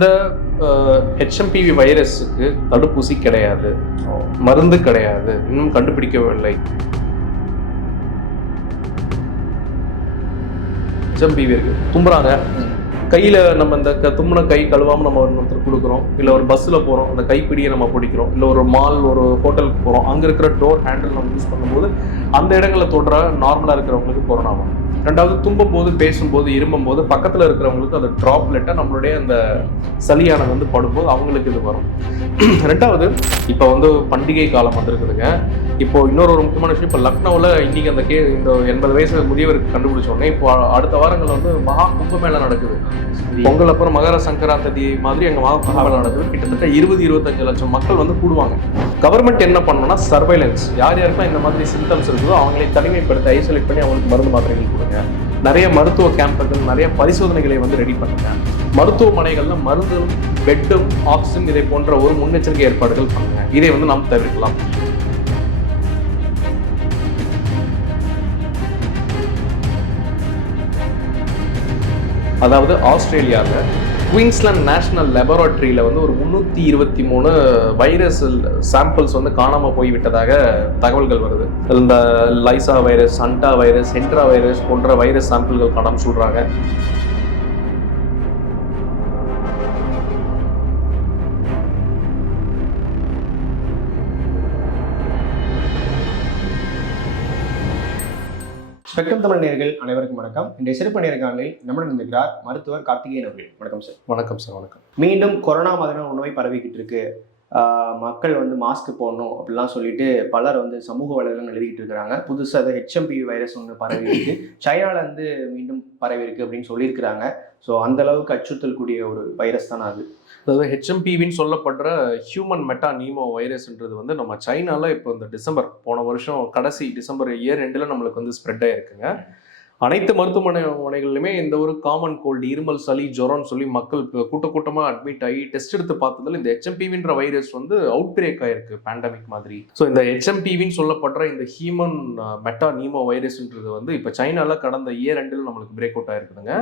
இந்த ஹெச்எம்பிவி வைரஸுக்கு தடுப்பூசி கிடையாது. மருந்து கிடையாது. இன்னும் கண்டுபிடிக்கவில்லை. ஹெச்எம்பிவி இருக்கு. தும்புறாங்க. கையில நம்ம இந்த தும்முன கை கழுவாம நம்ம ஒருத்தர் கொடுக்குறோம். இல்ல ஒரு பஸ்ல போறோம். அந்த கைப்பிடியை நம்ம பிடிக்கிறோம். இல்ல ஒரு மால் ஒரு ஹோட்டலுக்கு போறோம். அங்க இருக்கிற டோர் ஹேண்டில் நம்ம யூஸ் பண்ணும்போது அந்த இடங்களை தொடுற நார்மலா இருக்கிறவங்களுக்கு கொரோனா வரும். ரெண்டாவது தும்பும் போது பேசும்போது இருமும் போது பக்கத்தில் இருக்கிறவங்களுக்கு அந்த ட்ராப்லெட்டை நம்மளுடைய அந்த சளியானது வந்து படும்போது அவங்களுக்கு இது வரும். ரெண்டாவது இப்போ வந்து பண்டிகை காலம் வந்திருக்குதுங்க. இப்போ இன்னொரு ஒரு முக்கியமான விஷயம் இப்போ லக்னோவில் இன்னைக்கு அந்த கே இந்த எண்பது வயசு முதியவருக்கு கண்டுபிடிச்சோடனே இப்போ அடுத்த வாரங்கள் வந்து மகா கும்பமேளா நடக்குது. பொங்கல் அப்புறம் மகர சங்கராந்தி மாதிரி எங்க மாவட்டம் நடக்குது. கிட்டத்தட்ட இருபது இருபத்தஞ்சு லட்சம் மக்கள் வந்து கூடுவாங்க. கவர்மெண்ட் என்ன பண்ணணும்னா சர்வைலன்ஸ் யார் யாருக்கெல்லாம் இந்த மாதிரி சிம்டம்ஸ் இருக்குதோ அவங்களை தனிமைப்படுத்தி ஐசோலேட் பண்ணி அவங்களுக்கு மருந்து மாத்திரைகள் கொடுங்க. நிறைய மருத்துவ கேம்புகள் நிறைய பரிசோதனைகளை வந்து ரெடி பண்ணுங்க. மருத்துவமனைகள்ல மருந்தும் பெட்டும் ஆக்சிஜன் இதை போன்ற ஒரு முன்னெச்சரிக்கை ஏற்பாடுகள் பண்ணுங்க. இதை வந்து நாம் தவிர்க்கலாம். அதாவது ஆஸ்திரேலியாவில் குயின்ஸ்லாண்ட் நேஷனல் லெபராட்டரியில் வந்து ஒரு முந்நூற்றி இருபத்தி மூணு வைரஸ் சாம்பிள்ஸ் வந்து காணாமல் போய்விட்டதாக தகவல்கள் வருது. இந்த lyssa virus hanta virus Hendra virus போன்ற வைரஸ் சாம்பிள்கள் காணாமல் சொல்கிறாங்க ஸ்பெக்ட்ரம் தமிழ் நேயர்கள் அனைவருக்கும் வணக்கம். இன்றைய சிறப்பு நேர்காணலில் நம்முடன் இருக்கிறார் மருத்துவர் கார்த்திகேயன் அவர்கள். வணக்கம் சார். வணக்கம் சார் வணக்கம். மீண்டும் கொரோனா மாதிரியான ஒரு நோய் பரவிக்கிட்டு இருக்கு. மக்கள் வந்து மாஸ்க் போடணும் அப்படிலாம் சொல்லிட்டு பலர் வந்து சமூக வலைதளம் எழுதிக்கிட்டு இருக்கிறாங்க. புதுசாக அது ஹெச்எம்பி வைரஸ் ஒன்று பரவி இருக்கு. சைனால இருந்து மீண்டும் பரவி இருக்கு அப்படின்னு சொல்லியிருக்கிறாங்க. ஸோ அந்த அளவுக்கு அச்சுறுத்தல் கூடிய ஒரு வைரஸ் தானே அது. அதாவது ஹெச்எம்பிவின்னு சொல்லப்படுற ஹியூமன் மெட்டா நீமோ வைரஸ்ன்றது வந்து நம்ம சைனால இப்போ இந்த டிசம்பர் போன வருஷம் கடைசி டிசம்பர் இயர் ரெண்டில் நம்மளுக்கு வந்து ஸ்ப்ரெட் ஆயிருக்குங்க. அனைத்து மருத்துவமனை மனைகளிலுமே இந்த ஒரு காமன் கோல்டு இருமல் சளி ஜுரம்னு சொல்லி மக்கள் கூட்ட கூட்டமாக அட்மிட் ஆகி டெஸ்ட் எடுத்து பார்த்ததுல இந்த ஹெச்எம்பிவின்ற வைரஸ் வந்து அவுட் பிரேக் ஆயிருக்கு பேண்டமிக் மாதிரி. ஸோ இந்த ஹெச்எம்பிவின்னு சொல்லப்படுற இந்த ஹியூமன் மெட்டா நீமோ வைரஸ்ன்றது வந்து இப்போ சைனாவில் கடந்த இயர் ரெண்டில் நம்மளுக்கு பிரேக் அவுட் ஆயிருக்குதுங்க.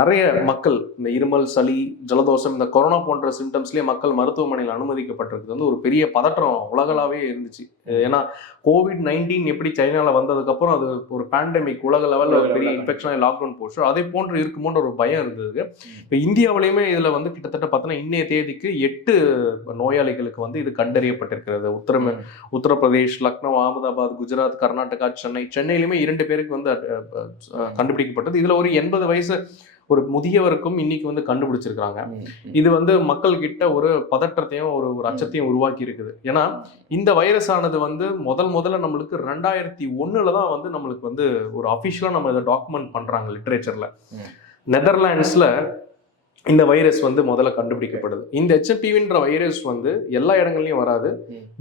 நிறைய மக்கள் இந்த இருமல் சளி ஜலதோஷம் இந்த கொரோனா போன்ற சிம்டம்ஸ்லேயே மக்கள் மருத்துவமனையில் அனுமதிக்கப்பட்டிருக்கிறது வந்து ஒரு பெரிய பதற்றம் உலகளாவே இருந்துச்சு. ஏன்னா கோவிட் நைன்டீன் எப்படி சைனாவில் வந்ததுக்கப்புறம் அது ஒரு பேண்டமிக் உலக லெவலில் ஒரு பெரிய உலக இன்ஃபெக்ஷன் லாக்டவுன் போச்சு. அதே போன்று இருக்குமோன்ற ஒரு பயம் இருந்தது. இப்போ இந்தியாவிலையுமே இதில் வந்து கிட்டத்தட்ட பார்த்தோன்னா இன்னைய தேதிக்கு எட்டு நோயாளிகளுக்கு வந்து இது கண்டறியப்பட்டிருக்கிறது. உத்தரமே உத்தரப்பிரதேஷ் லக்னோ அகமதாபாத் குஜராத் கர்நாடகா சென்னை. சென்னையிலுமே இரண்டு பேருக்கு வந்து கண்டுபிடிக்கப்பட்டது. இதுல ஒரு எண்பது வயசு ஒரு முதியவருக்கும் இன்னைக்கு வந்து கண்டுபிடிச்சிருக்காங்க இது வந்து மக்கள் கிட்ட ஒரு பதற்றத்தையும் ஒரு ஒரு அச்சத்தையும் உருவாக்கி இருக்குது ஏன்னா இந்த வைரஸ் ஆனது வந்து முதல் முதல்ல நம்மளுக்கு ரெண்டாயிரத்தி ஒண்ணுல தான் வந்து நம்மளுக்கு வந்து ஒரு அஃபிஷியலா நம்ம இதை டாக்குமெண்ட் பண்றாங்க லிட்ரேச்சர்ல. நெதர்லாண்ட்ஸ்ல இந்த வைரஸ் வந்து முதல்ல கண்டுபிடிக்கப்படுது. இந்த ஹெச்எம்பிவின்ற வைரஸ் வந்து எல்லா இடங்கள்லயும் வராது.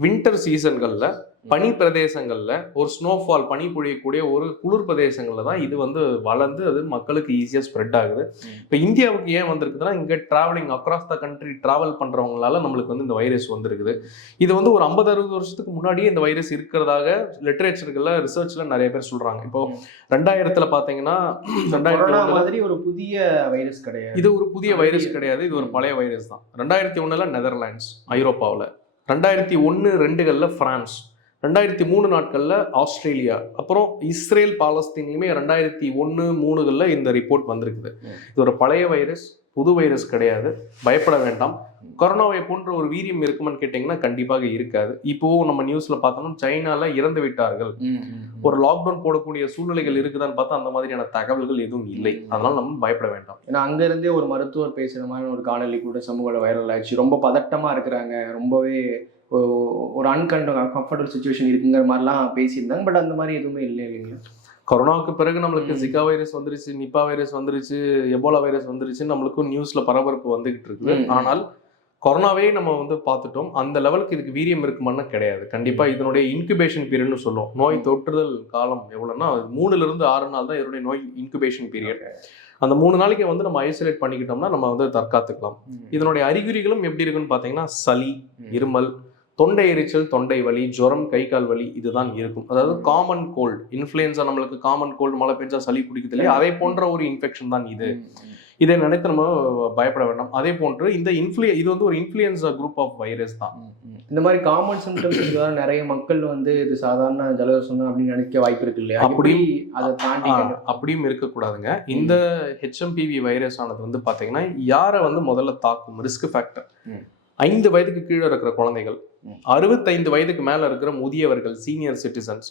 வின்டர் சீசன்கள்ல பனி பிரதேசங்கள்ல ஒரு ஸ்னோஃபால் பனி பொழியக்கூடிய ஒரு குளிர் பிரதேசங்கள்ல தான் இது வந்து வளர்ந்து அது மக்களுக்கு ஈஸியா ஸ்ப்ரெட் ஆகுது. இப்போ இந்தியாவுக்கு ஏன் வந்திருக்குதுன்னா இங்க travelling across the country travel பண்றவங்களால நம்மளுக்கு வந்து இந்த வைரஸ் வந்திருக்குது. இது வந்து ஒரு ஐம்பது அறுபது வருஷத்துக்கு முன்னாடியே இந்த வைரஸ் இருக்கிறதாக லிட்டரேச்சர்கள்ல ரிசர்ச்ல நிறைய பேர் சொல்றாங்க. இப்போ. ரெண்டாயிரத்துல பாத்தீங்கன்னா ரெண்டாயிரத்தி மாதிரி ஒரு புதிய வைரஸ் கிடையாது. இது ஒரு புதிய வைரஸ் கிடையாது. இது ஒரு. பழைய வைரஸ் தான். ரெண்டாயிரத்தி ஒண்ணுல நெதர்லாண்ட்ஸ் ஐரோப்பாவில். ரெண்டாயிரத்தி ஒன்று ரெண்டுகளில் பிரான்ஸ் ரெண்டாயிரத்தி மூணு நாட்களில் ஆஸ்திரேலியா அப்புறம் இஸ்ரேல் பாலஸ்தீன்லையுமே ரெண்டாயிரத்தி ஒன்று மூணுகளில் இந்த ரிப்போர்ட் வந்திருக்குது. இது ஒரு பழைய வைரஸ் புது வைரஸ் கிடையாது. பயப்பட வேண்டாம். கொரோனாவை போன்ற ஒரு வீரியம் இருக்குமான்னு கேட்டிங்கன்னா கண்டிப்பாக இருக்காது. இப்போ நம்ம நியூஸ்ல பார்த்தோம்னா சைனால இறந்து விட்டார்கள். ஒரு லாக்டவுன் போடக்கூடிய சூழ்நிலைகள் இருக்குதான்னு பார்த்தா அந்த மாதிரியான தகவல்கள் எதுவும் இல்லை. அதனால நம்ம பயப்பட வேண்டாம். ஏன்னா அங்க இருந்தே ஒரு மருத்துவர் பேசுற மாதிரி ஒரு காணொலி கூட சமூக வைரல் ஆயிடுச்சு. ரொம்ப பதட்டமா இருக்கிறாங்க. ரொம்பவே ஒரு அன்கண்ட் கம்ஃபர்டபுள் சுச்சுவேஷன் இருக்குங்கிற மாதிரிலாம் பேசியிருந்தாங்க. பட் அந்த மாதிரி எதுவுமே இல்லை இல்லைங்களா? கொரோனாவுக்கு பிறகு நம்மளுக்கு. ஜிகா வைரஸ் வந்துருச்சு நிப்பா வைரஸ் வந்துருச்சு எபோலா வைரஸ் வந்துருச்சு நம்மளுக்கும் நியூஸ்ல பரபரப்பு வந்துகிட்டு இருக்குது. ஆனால் கொரோனாவே நம்ம வந்து பார்த்துட்டோம். அந்த லெவலுக்கு இதுக்கு வீரியம் இருக்குமான்னு கிடையாது. கண்டிப்பா இதனுடைய இன்குபேஷன் பீரியட்னு சொல்லுவோம். நோய் தொற்றுதல் காலம் எவ்வளவுன்னா அது மூணுல இருந்து ஆறு நாள் தான் இதனுடைய நோய் இன்குபேஷன் பீரியட் அந்த மூணு நாளைக்கு வந்து நம்ம ஐசோலேட் பண்ணிக்கிட்டோம்னா நம்ம வந்து தற்காத்துக்கலாம். இதனுடைய அறிகுறிகளும் எப்படி இருக்குன்னு பார்த்தீங்கன்னா சளி இருமல் தொண்டை எரிச்சல் தொண்டை வலி ஜுரம் கை கால் வலி இதுதான் இருக்கும். அதாவது காமன் கோல்டு இன்ஃப்ளூயன்ஸா நம்மளுக்கு காமன் கோல்டு மழை பெஞ்சா சளி பிடிக்குது இல்லையா? அதே போன்ற ஒரு இன்ஃபெக்ஷன் தான் இது. இதை நினைத்து நம்ம பயப்பட வேண்டாம். அதே போன்று இந்த இன்ஃப்ளூ இது வந்து ஒரு இன்ஃப்ளூயன்சா குரூப் ஆஃப் வைரஸ் தான். இந்த மாதிரி காமன் சிம்டம்ஸ் நிறைய மக்கள் வந்து இது சாதாரண ஜலதோஷம் தான் அப்படின்னு நினைக்க வாய்ப்பு இருக்கு இல்லையா? அப்படி- அதை தாண்டி அப்படியும் இருக்கக்கூடாதுங்க. இந்த ஹெச்எம்பிவி வைரஸ் ஆனது வந்து பாத்தீங்கன்னா யாரை வந்து முதல்ல தாக்கும்? Risk factor. ஐந்து வயதுக்கு கீழே இருக்கிற குழந்தைகள். அறுபத்தைந்து வயதுக்கு மேல இருக்கிற முதியவர்கள் சீனியர் சிட்டிசன்ஸ்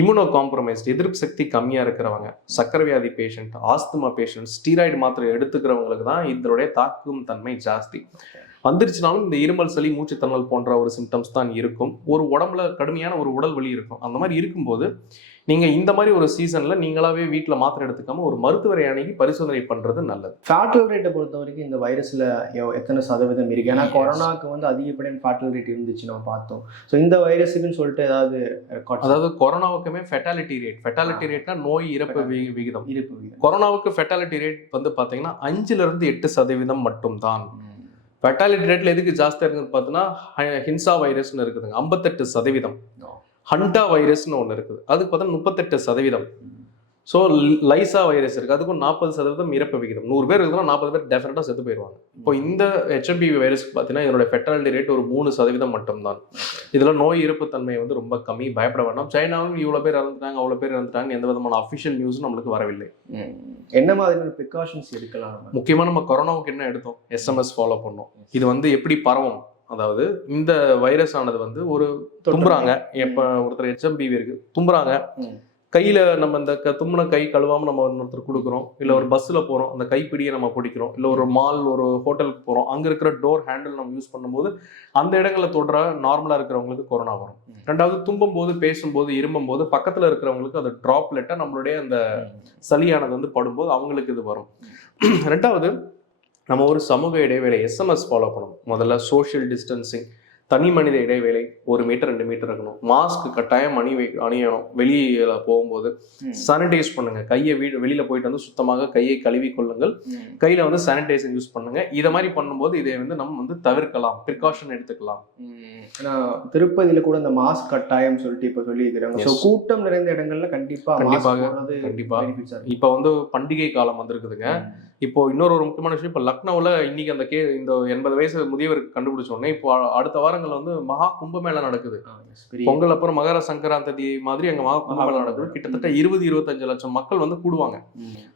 இம்யூனோ காம்ப்ரமைஸ்ட் எதிர்ப்பு சக்தி கம்மியா இருக்கிறவங்க சக்கரவியாதி பேஷண்ட் ஆஸ்துமா பேஷண்ட் ஸ்டீராய்டு மாத்திரை எடுத்துக்கிறவங்களுக்கு தான் இதனுடைய தாக்கும் தன்மை ஜாஸ்தி. வந்துருச்சுனாலும் இந்த இருமல் சளி மூச்சுத்தன்மல் போன்ற ஒரு சிம்டம்ஸ் தான் இருக்கும். ஒரு உடம்புல கடுமையான ஒரு உடல் வலி இருக்கும். அந்த மாதிரி இருக்கும்போது நீங்க இந்த மாதிரி ஒரு சீசன்ல நீங்களாவே வீட்ல மாத்திரை எடுத்துக்காம ஒரு மருத்துவரை அணுகி பரிசோதனை பண்றது நல்லது. ஃபேட்டல் ரேட்டை பொறுத்த வரைக்கும் இந்த வைரஸ்ல எத்தனை சதவீதம் இருக்கு? ஏன்னா. கொரோனாக்கு வந்து அதிகப்படியான ஃபேட்டல் ரேட் இருந்துச்சு நம்ம பார்த்தோம். ஸோ இந்த வைரஸுக்குன்னு சொல்லிட்டு ஏதாவது அதாவது கொரோனாவுக்குமே ஃபெட்டாலிட்டி ரேட் ஃபெட்டாலிட்டி ரேட்னா நோய் இறப்பு விகிதம். இருப்பு விகிதம். கொரோனாவுக்கு ஃபெட்டாலிட்டி ரேட் வந்து பாத்தீங்கன்னா அஞ்சுல இருந்து எட்டு சதவீதம் மட்டும்தான். ஃபெட்டாலிட்டி ரேட்ல எதுக்கு ஜாஸ்தியா இருக்குன்னு பார்த்தீங்கன்னா ஹ- ஹின்சா வைரஸ்னு இருக்குதுங்க. ஐம்பத்தெட்டு சதவீதம். ஹண்டா வைரஸ்னு ஒன்று இருக்குது. அதுக்கு பார்த்தா முப்பத்தெட்டு சதவீதம். ஸோ லைசா வைரஸ் இருக்கு. அதுக்கும் நாற்பது சதவீதம் இறப்பு விகிதம். நூறு பேர் இருக்குதுன்னா நாற்பது பேர் டெஃபினட்டாக செத்து போயிடுவாங்க. இப்போ இந்த ஹெச்எம்பிவி வைரஸ்க்கு பார்த்தீங்கன்னா இதனோட ஃபெட்டாலிட்டி ரேட் ஒரு மூணு சதவீதம் மட்டும்தான். இதில் நோய் இறப்பு தன்மை வந்து ரொம்ப கம்மி. பயப்பட வேண்டாம். சைனாவும் இவ்வளோ பேர் இறந்துட்டாங்க அவ்வளோ பேர் இறந்துட்டாங்க. எந்த விதமான அஃபிஷியல் நியூஸும் நம்மளுக்கு வரவில்லை. என்ன மாதிரியான ப்ரிகாஷன்ஸ் எடுக்கலாம் முக்கியமாக நம்ம கொரோனாவுக்கு என்ன எடுத்தோம்? எஸ்எம்எஸ் ஃபாலோ பண்ணோம். இது வந்து எப்படி பரவும்? அதாவது இந்த வைரஸ் ஆனது வந்து ஒரு தும்புறாங்க. எப்ப ஒருத்தர் ஹெச்எம்பிவி இருக்கு தும்புறாங்க. கையில நம்ம இந்த க- தும்முன கை கழுவாம நம்ம இன்னொருத்தர் கொடுக்குறோம். இல்ல ஒரு பஸ்ல போறோம் அந்த கைப்பிடியை நம்ம பிடிக்கிறோம். இல்ல ஒரு மால் ஒரு ஹோட்டலுக்கு போறோம். அங்க இருக்கிற டோர் ஹேண்டில் நம்ம யூஸ் பண்ணும்போது அந்த இடங்களை தொடுற நார்மலா இருக்கிறவங்களுக்கு கொரோனா வரும். ரெண்டாவது தும்பும் போது பேசும்போது இருமும் போது பக்கத்துல இருக்கிறவங்களுக்கு அது ட்ராப்லெட்டா நம்மளுடைய அந்த சளியானது வந்து படும்போது அவங்களுக்கு இது வரும். ரெண்டாவது நம்ம ஒரு சமூக இடைவேளை எஸ்எம்எஸ் ஃபாலோ பண்ணணும். முதல்ல சோஷியல் டிஸ்டன்சிங் தனி மனித இடைவேளை ஒரு மீட்டர் ரெண்டு மீட்டர் இருக்கணும். மாஸ்க் கட்டாயம் அணி அணியணும். வெளியில போகும்போது. சானிடைஸ் பண்ணுங்க. கையை வீடு வெளியில போயிட்டு வந்து சுத்தமாக கையை கழுவி கொள்ளுங்கள். கையில வந்து சானிடைசர் யூஸ் பண்ணுங்க. இதை மாதிரி பண்ணும்போது இதை வந்து நம்ம வந்து தவிர்க்கலாம். ப்ரிகாஷன் எடுத்துக்கலாம். திருப்பதியில கூட இந்த மாஸ்க் கட்டாயம் சொல்லிட்டு இப்ப சொல்லியிருக்கிறாங்க. கூட்டம் நிறைந்த இடங்கள்ல கண்டிப்பா mask கண்டிப்பாக, கண்டிப்பா. இப்போ வந்து பண்டிகை காலம் வந்திருக்குதுங்க. இப்போ இன்னொரு ஒரு முக்கியமான விஷயம் இப்போ லக்னோவில் இன்னைக்கு அந்த கே இந்த எண்பது வயசு முதியவருக்கு கண்டுபிடிச்ச உடனே இப்போ அடுத்த வாரங்கள்ல வந்து மகா கும்பமேளா நடக்குது. பொங்கல் அப்புறம் மகர சங்கராந்தி மாதிரி அங்க மகா கும்பமேளா நடக்குது. கிட்டத்தட்ட இருபது இருபத்தஞ்சு லட்சம் மக்கள் வந்து கூடுவாங்க.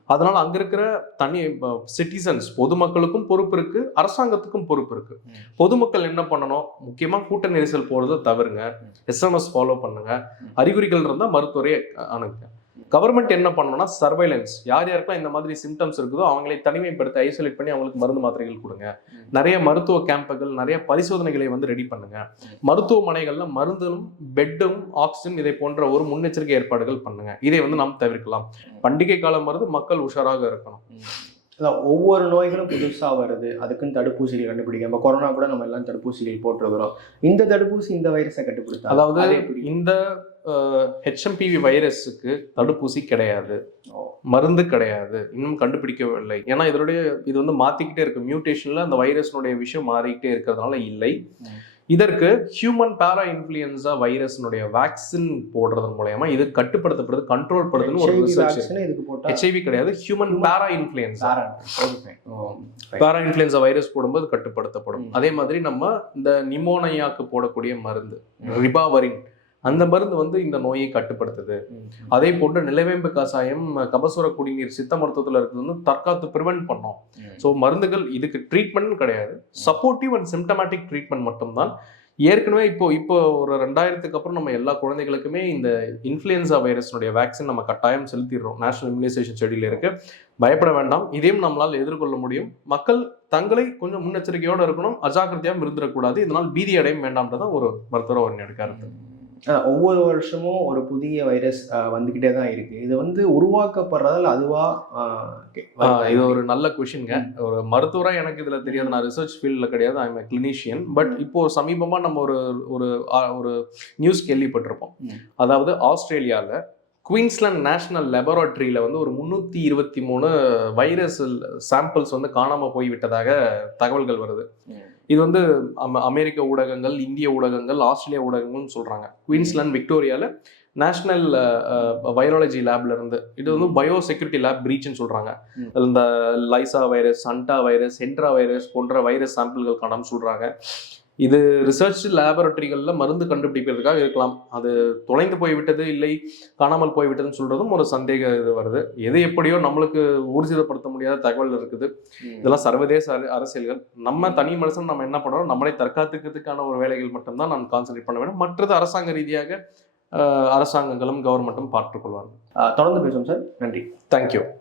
அதனால அங்க இருக்கிற தனி சிட்டிசன்ஸ் பொதுமக்களுக்கும் பொறுப்பு இருக்கு அரசாங்கத்துக்கும் பொறுப்பு இருக்கு. பொதுமக்கள் என்ன பண்ணணும்? முக்கியமா கூட்ட நெரிசல் போறதை தவிருங்க. எஸ்எம்எஸ் ஃபாலோ பண்ணுங்க. அறிகுறிகள் இருந்தா மருத்துவரை அ- அணுகுங்க. கவர்மெண்ட் என்ன பண்ணணும்னா சர்வைலன்ஸ் யார் யாருக்கெல்லாம் இந்த மாதிரி சிம்டம்ஸ் இருக்குதோ அவங்களை தனிமைப்படுத்தி ஐசோலேட் பண்ணி அவங்களுக்கு மருந்து மாத்திரைகள் கொடுங்க. நிறைய மருத்துவ கேம்புகள் நிறைய பரிசோதனைகளை வந்து ரெடி பண்ணுங்க. மருத்துவமனைகள்ல மருந்தும் பெட்டும் ஆக்சிஜன் இதை போன்ற ஒரு முன்னெச்சரிக்கை ஏற்பாடுகள் பண்ணுங்க. இதை வந்து நாம் தவிர்க்கலாம். பண்டிகை காலம் வருது மக்கள் உஷாராக இருக்கணும். அதான் ஒவ்வொரு நோய்களும் புதுசா வருது. அதுக்குன்னு தடுப்பூசிகள் கண்டுபிடிக்க நம்ம கொரோனா கூட நம்ம எல்லாம் தடுப்பூசிகள் போட்டிருக்கிறோம். இந்த தடுப்பூசி இந்த வைரஸை கட்டுப்படுத்தா அதாவது? இந்த ஹெச்எம்பிவி வைரஸுக்கு தடுப்பூசி கிடையாது. மருந்து கிடையாது. இன்னும் கண்டுபிடிக்கவில்லை. ஏன்னா இதனுடைய இது வந்து மாத்திக்கிட்டே இருக்கு. மியூட்டேஷன்ல அந்த வைரஸ்னுடைய விஷயம் மாறிக்கிட்டே இருக்கிறதுனால இல்லை. இதற்கு ஹியூமன் பாரா இன்ஃபுளுன்சா வைரஸ்னுடைய வேக்சின் போடுறதன் மூலயமா இது கட்டுப்படுத்தப்படுது கண்ட்ரோல் படுதுன்னு ஒரு ரிசர்ச் ஹெச்ஐவி கிடையாது human para right. Para influenza virus போடும்போது கட்டுப்படுத்தப்படும். அதே மாதிரி நம்ம இந்த நிமோனியாக்கு போடக்கூடிய மருந்து. ரிபாவரின் அந்த மருந்து வந்து இந்த நோயை கட்டுப்படுத்துது. அதே போன்று நிலவேம்பு கசாயம் கபசுர குடிநீர் சித்த மருத்துவத்தில் இருக்கிறது வந்து தற்காத்து ப்ரிவென்ட் பண்ணோம். ஸோ மருந்துகள் இதுக்கு ட்ரீட்மெண்ட் கிடையாது. சப்போர்ட்டிவ் அண்ட் சிம்டமேட்டிக் ட்ரீட்மெண்ட் மட்டும்தான். ஏற்கனவே இப்போ இப்போ ஒரு ரெண்டாயிரத்துக்கு அப்புறம் நம்ம எல்லா குழந்தைகளுக்குமே இந்த இன்ஃப்ளூயன்சா வைரஸ்னுடைய வேக்சின் நம்ம கட்டாயம் செலுத்திடுறோம். நேஷனல் இம்யூனைசேஷன் ஷெடியூல் இருக்கு. பயப்பட வேண்டாம். இதையும் நம்மளால் எதிர்கொள்ள முடியும். மக்கள் தங்களை கொஞ்சம் முன்னெச்சரிக்கையோடு இருக்கணும். அஜாக்கிரதையாகவும் இருந்துடக்கூடாது இதனால் பீதி அடையும் வேண்டாம்ன்றதான் ஒரு மருத்துவர் ஒரு கருத்து. ஒவ்வொரு வருஷமும் ஒரு புதிய வைரஸ் வந்துகிட்டே தான் இருக்கு. இது வந்து உருவாக்கப்படுறதால அதுவா ஆஹ், okay, ஆஹ் இது ஒரு நல்ல கொஷின்ங்க ஒரு மருத்துவரா எனக்கு இதுல தெரியாது. நான் ரிசர்ச் ஃபீல்ட்ல கிடையாது. ஐ எம் கிளினிஷியன் பட் இப்போ சமீபமா நம்ம ஒரு ஒரு ஒரு நியூஸ் கேள்விப்பட்டிருப்போம். அதாவது ஆஸ்திரேலியால குயின்ஸ்லாந்து நேஷனல் லெபராட்டரியில வந்து ஒரு முன்னூத்தி இருபத்தி மூணு வைரஸ் சாம்பிள்ஸ் வந்து காணாம போய் விட்டதாக தகவல்கள் வருது. இது வந்து அம- அமெரிக்க ஊடகங்கள் இந்திய ஊடகங்கள் ஆஸ்திரேலியா ஊடகங்கள்னு சொல்றாங்க. குயின்ஸ்லாந்து விக்டோரியால நேஷனல் வைராலஜி லேப்ல இருந்து இது வந்து பயோ செக்யூரிட்டி லேப் பிரீச்னு சொல்றாங்க. இந்த லைசா வைரஸ் சண்டா வைரஸ் ஹென்ட்ரா வைரஸ் போன்ற வைரஸ் சாம்பிள்கள் காணாம சொல்றாங்க. இது ரிசர்ச் லேபரட்டரிகளில் மருந்து கண்டுபிடிப்பதற்காக இருக்கலாம். அது தொலைந்து போய்விட்டது இல்லை காணாமல் போய்விட்டதுன்னு சொல்றதும் ஒரு சந்தேக இது வருது. எது எப்படியோ நம்மளுக்கு ஊர்ஜிதப்படுத்த முடியாத தகவல் இருக்குது. இதெல்லாம் சர்வதேச அர- அரசியல்கள். நம்ம தனி மனுஷன் நம்ம என்ன பண்றோம் நம்மளை தற்காத்துக்கிறதுக்கான ஒரு வேலைகள் மட்டும்தான் நான் கான்சென்ட்ரேட் பண்ண வேண்டும். மற்றது அரசாங்க ரீதியாக அரசாங்கங்களும் கவர்மெண்ட்டும் பார்த்துக் கொள்வாங்க ஆஹ் தொடர்ந்து பேசுவோம் சார். நன்றி. தேங்க்யூ